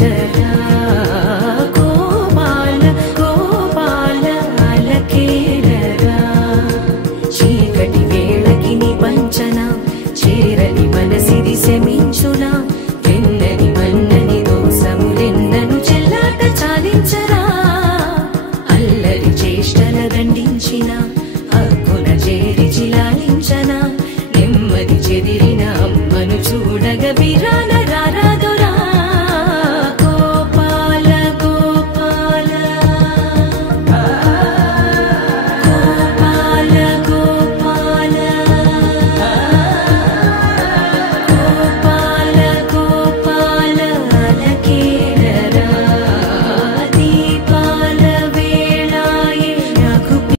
చాలించరా గోపాల గోపాల అలకేలరా చీకటి వేళకి నీ పంచనా చేరని మనసిది శమించునా వెన్నని మన్నని దోసములెన్నను చెల్లాట చాలించరా అల్లరి చేష్టల దండించిన